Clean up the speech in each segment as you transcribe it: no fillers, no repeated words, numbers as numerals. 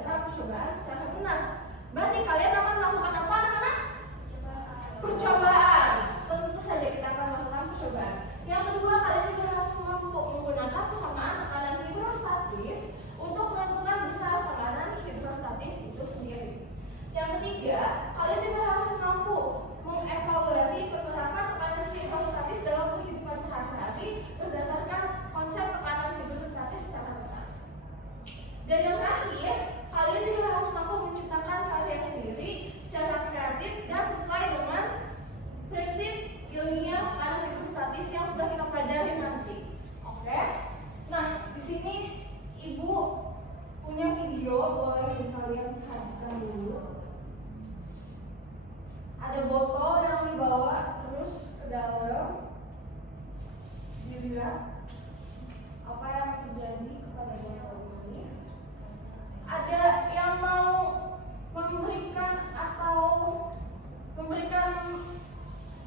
data percobaan secara benar. Berarti kalian akan melakukan apa anak-anak? Percobaan. Tentu saja kita akan melakukan percobaan. Yang kedua, kalian juga harus mampu menggunakan persamaan tekanan hidrostatis untuk menentukan besar tekanan hidrostatis itu sendiri. Yang ketiga, kalian juga harus mampu mengevaluasi penerapan tekanan hidrostatis dalam kehidupan sehari-hari berdasarkan konsep tekanan hidrostatis secara benar. Dan yang terakhir, kalian juga harus mampu menciptakan karya sendiri secara kreatif dan sesuai dengan prinsip ilmiah tekanan hidrostatis yang sudah kita pelajari nanti. Oke? Nah, di sini Ibu punya video, boleh kalian perhatikan dulu. Ada botol yang dibawa terus ke dalam. Dilihat apa yang terjadi kepada botol ini. Ada yang mau memberikan atau memberikan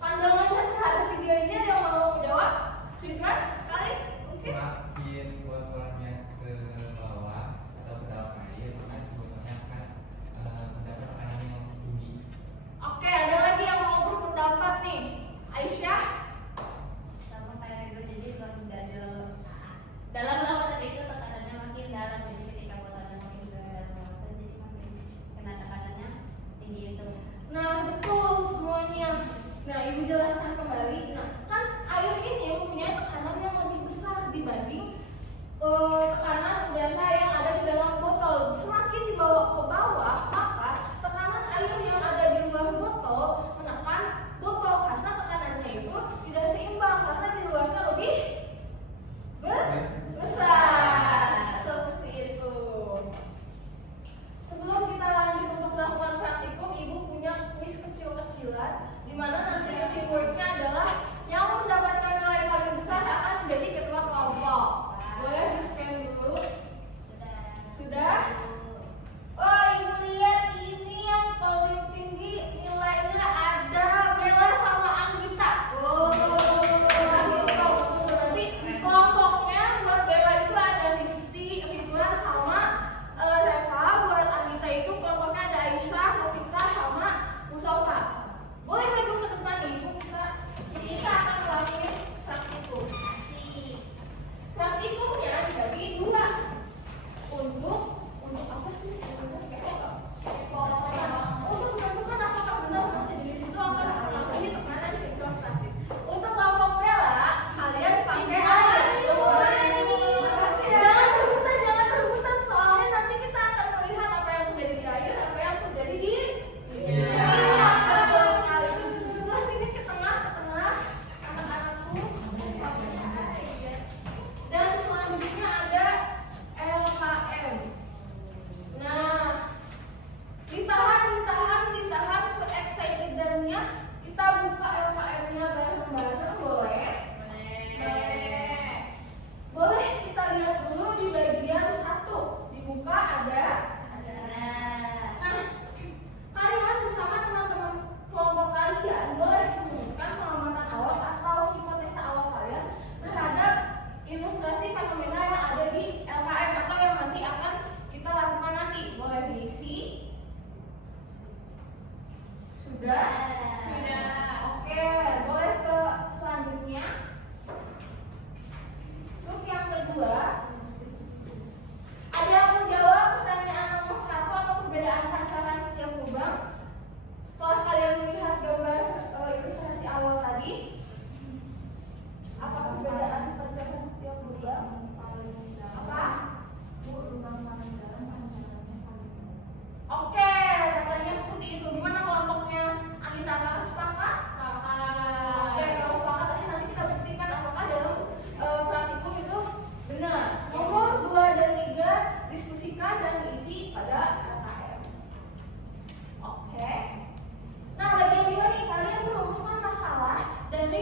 pandangannya terhadap video ini? Ada yang mau jawab? Ridwan, kali? Semakin botolnya ke bawah atau ke dalam air, maka si botolnya akan mendapat tekanan yang tinggi. Oke, ada lagi yang mau berpendapat nih? Aisyah? Sama kayak Ridho, jadi dalam lautan itu tekanannya makin dalam, jadi ketika botolnya makin ke dalam lautan, jadi makin kena tekanannya tinggi itu. Nah, betul semuanya. Nah, Ibu jelaskan kembali. Nah, kan air ini mempunyai tekanan yang lebih besar dibanding tekanan udara yang ada di dalam botol. Semakin dibawa ke bawah, maka tekanan air yang ada di luar botol menekan botol karena tekanannya itu tidak seimbang karena di luarnya lebih besar. Seperti itu. Sebelum kita lanjut untuk melakukan praktikum, Ibu punya kuis kecil-kecilan di mana nanti keywordnya adalah yang mendapatkan nilai paling besar akan menjadi ketua kelompok. Boleh di scan dulu. Sudah? Oh, Ibu lihat ini yang paling tinggi nilainya ada Bella sama Anggita. Oh, kasih tahu dulu nanti kelompoknya buat Bella itu ada Risti, Ridwan sama Reva. Buat Anggita itu kelompoknya ada Aisyah, Novita sama Mustafa. Boleh Ibu ke depan Ibu, kita akan melakukan praktikum. Praktikumnya dibagi dua. Untuk apa sih sebenarnya? Untuk menentukan apakah benar mesin jenis itu akan mempengaruhi tekanan hidrostatis. Untuk kelompok Bella, kalian pakai air. Jangan berebutan, soalnya nanti kita akan melihat apa yang terjadi di air, apa yang terjadi di minyak. Betul sekali. Sebelah sini ke tengah anak-anakku. Dan selanjutnya ada LKM. Nah, ditahan ke excitednya. Kita buka LKM-nya bareng-bareng, boleh? Boleh kita lihat dulu di bagian 1. Dibuka ada. Nah, kalian bersama teman-teman kelompok kalian boleh menuliskan pengamatan awal atau hipotesa awal kalian terhadap ilustrasi fenomena yang ada di LKM atau yang nanti akan kita lakukan nanti. Boleh diisi? Sudah? Oke, boleh ke selanjutnya. Untuk yang kedua, ada yang menjawab pertanyaan nomor 1 atau perbedaan pancaran setiap lubang setelah kalian melihat gambar ilustrasi awal tadi? Apa perbedaan pancaran setiap lubang? Apa? Oke, katanya seperti itu. Gimana kelompoknya? Anggita, apakah sepakat? Oke, kalau sepakat nanti kita buktikan apakah dalam praktikum itu benar. Nomor 2 dan 3 diskusikan dan diisi pada LKM. Oke. Nah, bagian 2 nih, kalian merumuskan masalah dan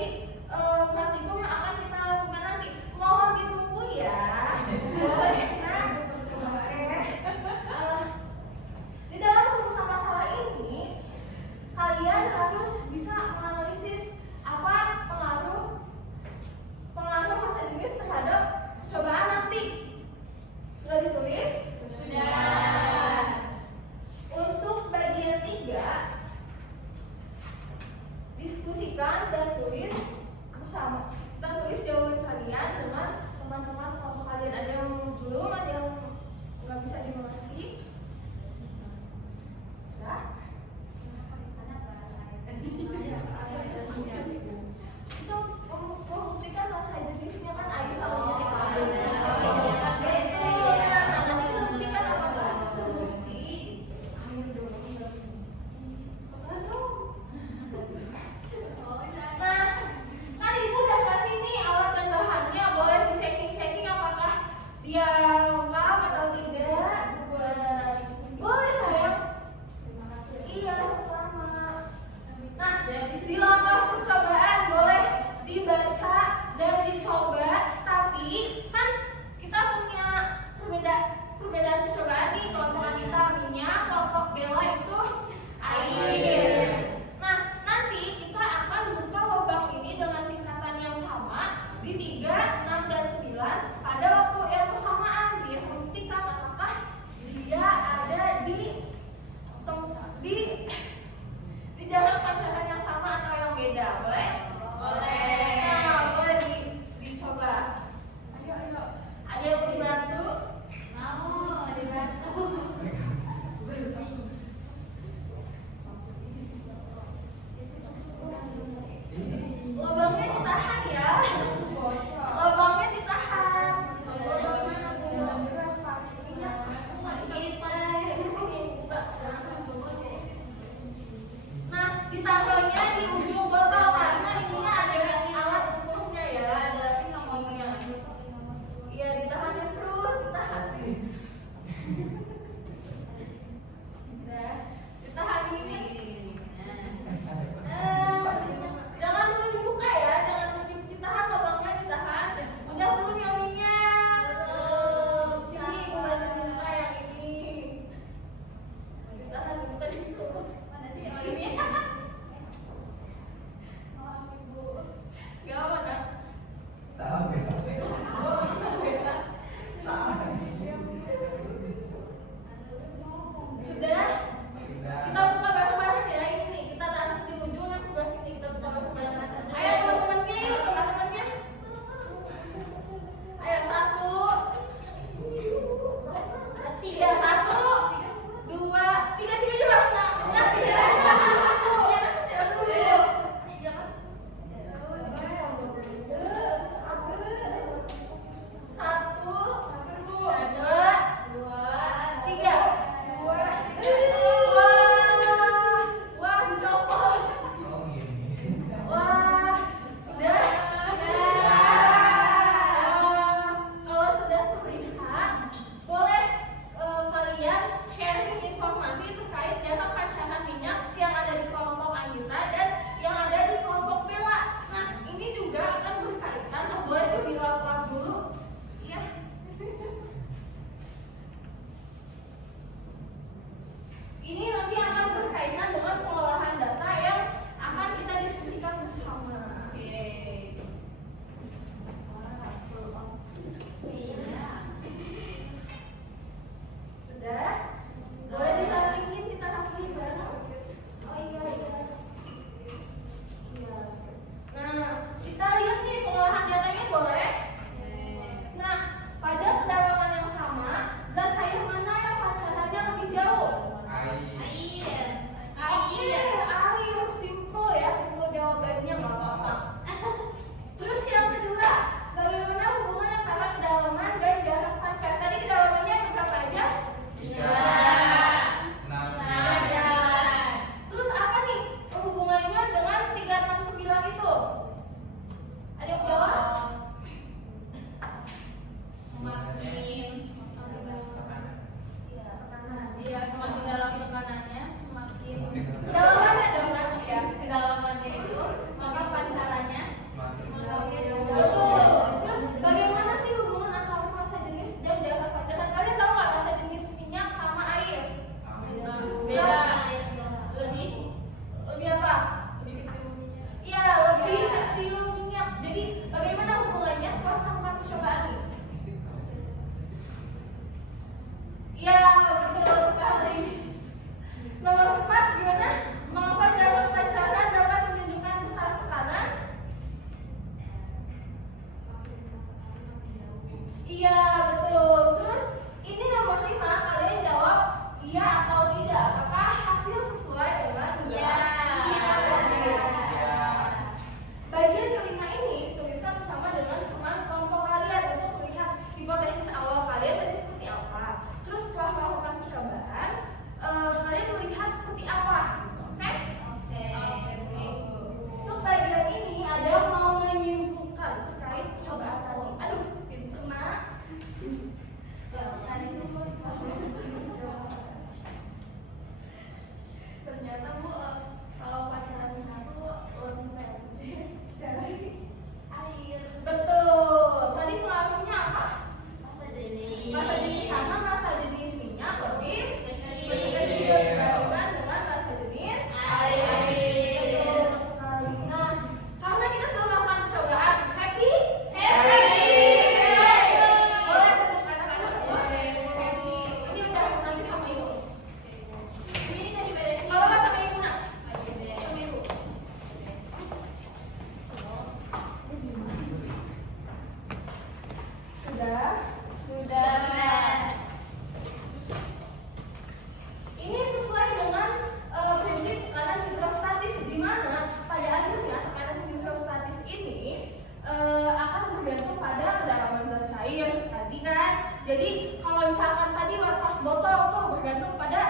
botol tuh bergantung pada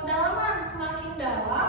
kedalaman. Semakin dalam